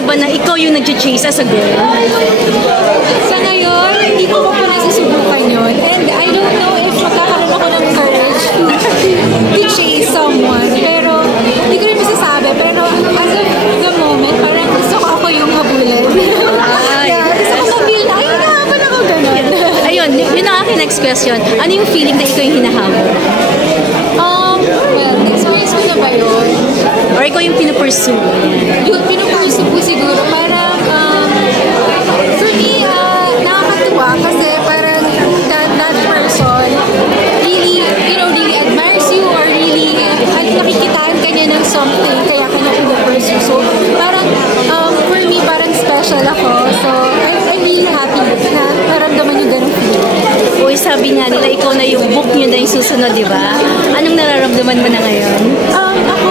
na ba na ikaw yung nag-chase as a girl? Sa ngayon, hindi ko pa nasusubukan yun. And I don't know if magkakaroon ako ng courage to chase someone. Pero, hindi ko rin masasabi. Pero, as of the moment, parang gusto ko ako yung habulin. Gusto ko ma-feel na, ay, hinahabol ako ganun. Ayun, yun ang aking next question. Ano yung feeling na ikaw yung hinahabol? Well, experience ko na ba yun? Or ikaw yung pinupursue? Yung pinupursue ko siguro, parang, for me, nakakatuwa kasi parang that person really, really admires you or really, nakikitaan ka niya ng something, kaya ka na pinupursue. So, parang, for me, parang special ako. So, I'm really happy na naramdaman yung ganun feeling. Uy, sabi nga nila, ikaw na yung book nyo na yung susunod, di ba? Anong nararamdaman mo na ngayon? Ako,